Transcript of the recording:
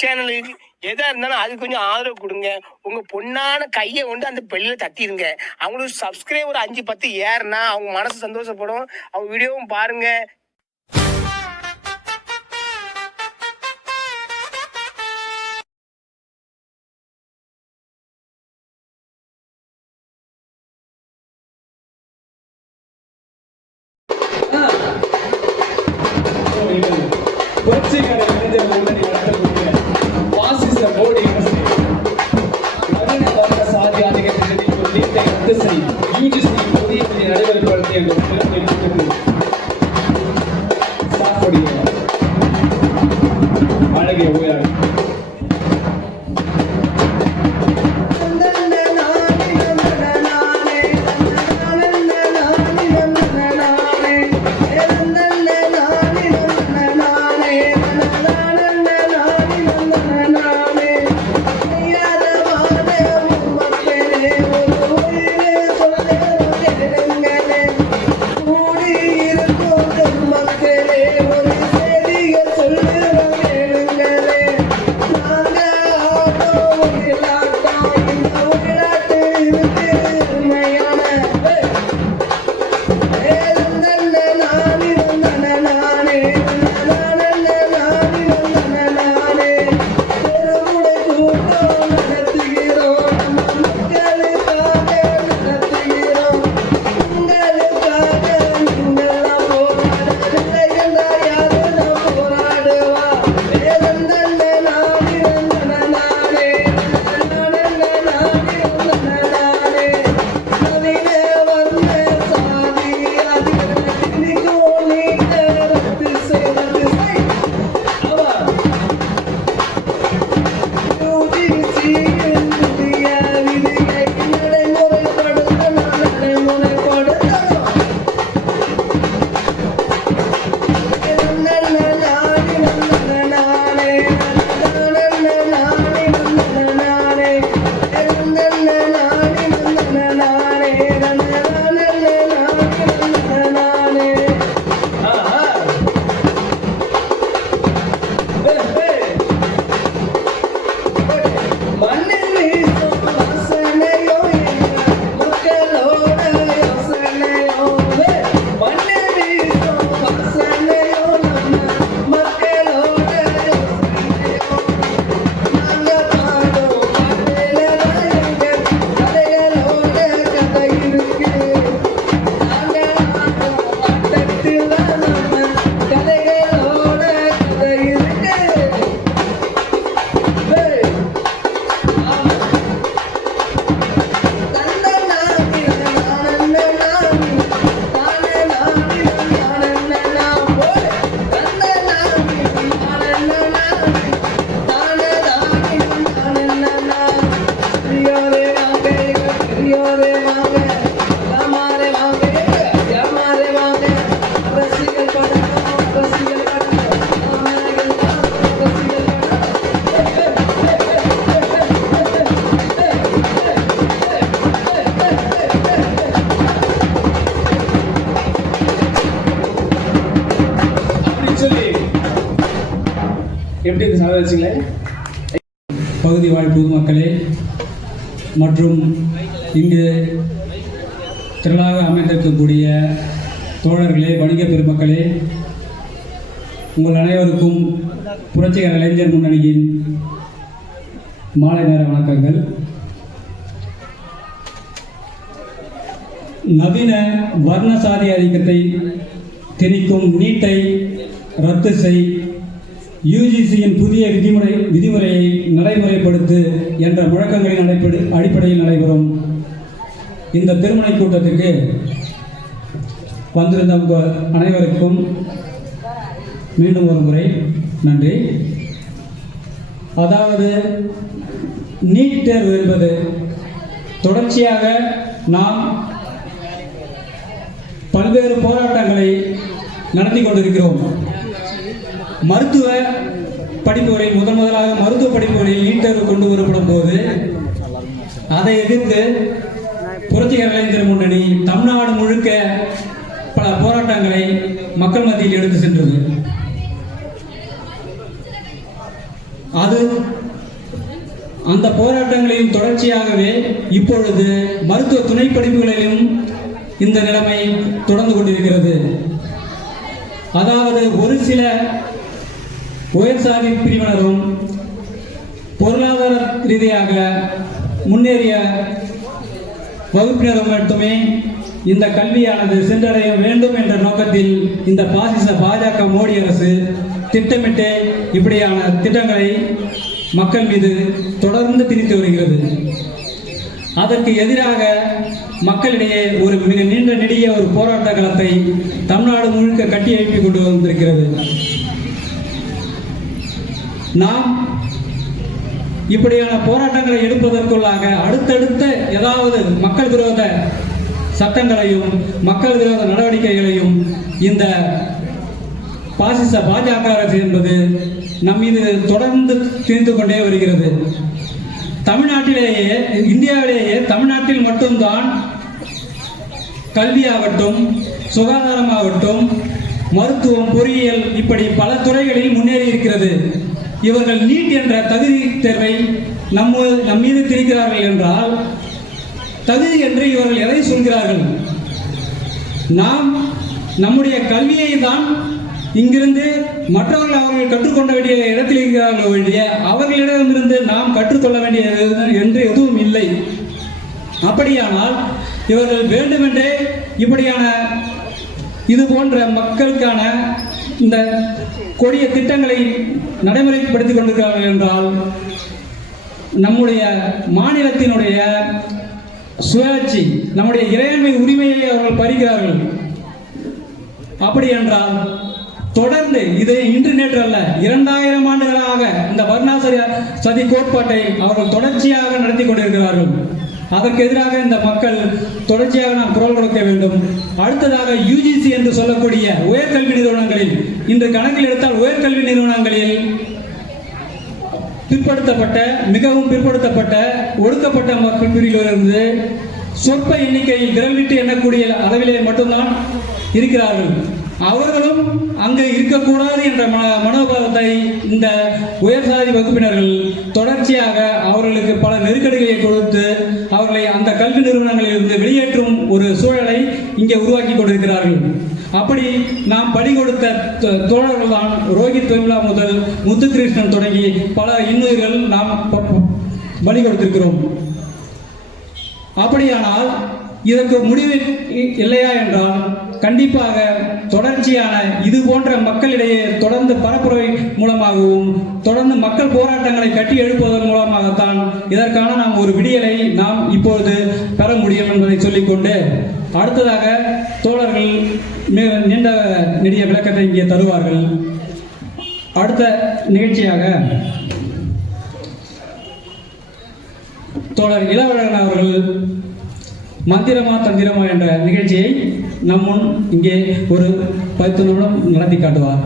சேனலுக்கு எதா இருந்தாலும் அது கொஞ்சம் ஆதரவு கொடுங்க. உங்க பொண்ணான கையை கொண்டு அந்த பெல்லில் தட்டிடுங்க. அவங்களுக்கு சப்ஸ்கிரைபர் 5-10 ஏறுனா அவங்க மனசு சந்தோஷப்படும். அவங்க வீடியோவும் பாருங்க. புரட்சிகர இளைஞர் முன்னணி நடத்தக்கூடிய பாசிச மோடி அரசு நவீன வர்க்க சாதி ஆதிக்க திட்டத்தின் நீட்டை ரத்து செய்யும் UGC புதிய விதி நடைமுறைப்படுத்திய சாக்கூடிய அழகிய உயரம் எப்படி சாதிச்சிங்களே பகுதி வாழ் பொதுமக்களே மற்றும் இங்கு திரளாக அமைந்திருக்கக்கூடிய தோழர்களே, வணிக பெருமக்களே, உங்கள் அனைவருக்கும் புரட்சிகர இளைஞர் முன்னணியின் மாலை நேர வணக்கங்கள். நவீன வர்ண சாதி ஆதிக்கத்தை திணிக்கும் நீட்டை ரத்து செய், UGCயின் புதிய விதிமுறையை நடைமுறைப்படுத்து என்ற முழக்கங்களின் அடிப்படையில் நடைபெறும் இந்த திருமண கூட்டத்துக்கு வந்திருந்த உங்கள் அனைவருக்கும் மீண்டும் ஒரு முறை நன்றி. அதாவது நீட் தேர்வு என்பது தொடர்ச்சியாக நாம் பல்வேறு போராட்டங்களை நடத்தி கொண்டிருக்கிறோம். மருத்துவ படிப்புகளில் முதலாக மருத்துவ படிப்புகளில் நீட் தேர்வு கொண்டு வரப்படும் போது அதை எதிர்த்து புரட்சிகர இளைஞர் முன்னணி தமிழ்நாடு முழுக்க பல போராட்டங்களை மக்கள் மத்தியில் எடுத்து சென்றது. அந்த போராட்டங்களின் தொடர்ச்சியாகவே இப்பொழுது மருத்துவ துணை படிப்புகளிலும் இந்த நிலைமை தொடர்ந்து கொண்டிருக்கிறது. அதாவது ஒரு சில உயர்சாதி பிரிவினரும் பொருளாதார ரீதியாக முன்னேறிய வகுப்பினரும் மட்டுமே இந்த கல்வியானது சென்றடைய வேண்டும் என்ற நோக்கத்தில் இந்த பாசிச பாஜக மோடி அரசு திட்டமிட்டு இப்படியான திட்டங்களை மக்கள் மீது தொடர்ந்து திணித்து வருகிறது. அதற்கு எதிராக மக்களிடையே ஒரு மிக நீண்ட நெடிய ஒரு போராட்ட களத்தை தமிழ்நாடு முழுக்க கட்டி எழுப்பி கொண்டு வந்திருக்கிறது. நாம் இப்படியான போராட்டங்களை எடுப்பதற்குள்ளாக அடுத்தடுத்த ஏதாவது மக்கள் விரோத சட்டங்களையும் மக்கள் விரோத நடவடிக்கைகளையும் இந்த பாசிச பாஜக அரசு என்பது நம் மீது தொடர்ந்து திணித்து கொண்டே வருகிறது. தமிழ்நாட்டிலேயே இந்தியாவிலேயே தமிழ்நாட்டில் மட்டும்தான் கல்வியாகட்டும் சுகாதாரமாகட்டும் மருத்துவம் பொறியியல் இப்படி பல துறைகளில் முன்னேறி இருக்கிறது. இவர்கள் நீட் என்ற தகுதி தேர்வை நம் மீது திணிக்கிறார்கள் என்றால் தகுதி என்று இவர்கள் எதை சொல்கிறார்கள்? நாம் நம்முடைய கல்வியை தான் இங்கிருந்து மற்றவர்கள் அவர்கள் கற்றுக்கொள்ள வேண்டிய இடத்தில் இருக்கிறார்கள் வேண்டிய அவர்களிடமிருந்து நாம் கற்றுக்கொள்ள வேண்டியது என்று எதுவும் இல்லை. அப்படியானால் இவர்கள் வேண்டுமென்றே இப்படியான இது போன்ற மக்களுக்கான இந்த கொடிய திட்டங்களை நடைமுறைப்படுத்திக் கொண்டிருக்கிறார்கள் என்றால் நம்முடைய மாநிலத்தினுடைய சுயாட்சி நம்முடைய இறையாண்மை உரிமையை அவர்கள் பறிக்கிறார்கள். அப்படி என்றால் தொடர்ந்து இது இன்று நேற்று அல்ல 2000 ஆண்டுகளாக இந்த வர்ணாசிரிய சதி கோட்பாட்டை அவர்கள் தொடர்ச்சியாக நடத்தி கொண்டிருக்கிறார்கள். அதற்கு எதிராக இந்த மக்கள் தொடர்ச்சியாக நாம் குரல் கொடுக்க வேண்டும். அடுத்ததாக UGC என்று சொல்லக்கூடிய உயர்கல்வி நிறுவனங்களில் இன்று கணக்கில் எடுத்தால் உயர்கல்வி நிறுவனங்களில் பிற்படுத்தப்பட்ட மிகவும் பிற்படுத்தப்பட்ட ஒடுக்கப்பட்ட மக்கள் பிரிவிலிருந்து சொற்ப எண்ணிக்கையில் விரல் விட்டு எண்ணக்கூடிய அளவிலே மட்டும்தான் இருக்கிறார்கள். அவர்களும் அங்கு இருக்கக்கூடாது என்ற மனோபாவத்தை இந்த உயர்சாதி வகுப்பினர்கள் தொடர்ச்சியாக அவர்களுக்கு பல நெருக்கடிகளை கொடுத்து அவர்களை அந்த கல்வி நிறுவனங்களில் இருந்து வெளியேற்றும் ஒரு சூழலை இங்கே உருவாக்கி கொண்டிருக்கிறார்கள். அப்படி நாம் பலி கொடுத்த தோழர்கள் தான் ரோஹித் வெமுலா முதல் முத்துகிருஷ்ணன் தொடங்கி பல இன்னுயிர்கள் நாம் பலி கொடுத்திருக்கிறோம். அப்படியானால் இதற்கு முடிவு இல்லையா என்றால் கண்டிப்பாக தொடர்ச்சியான இது போன்ற மக்களிடையே தொடர்ந்து பரப்புரை மூலமாகவும் தொடர்ந்து மக்கள் போராட்டங்களை கட்டி எழுப்புவதன் மூலமாகத்தான் இதற்கான நாம் ஒரு விடியலை நாம் இப்பொழுது பெற முடியும் என்பதை சொல்லிக்கொண்டு அடுத்ததாக தோழர்கள் நீண்ட நெடிய விளக்கத்தை இங்கே தருவார்கள். அடுத்த நிகழ்ச்சியாக தோழர் இளவழகன் அவர்கள் மந்திரமா தந்திரமா என்ற நிகழ்ச்சியை நம் முன் இங்கே ஒரு 10 நிமிடம் நடத்தி காட்டுவார்.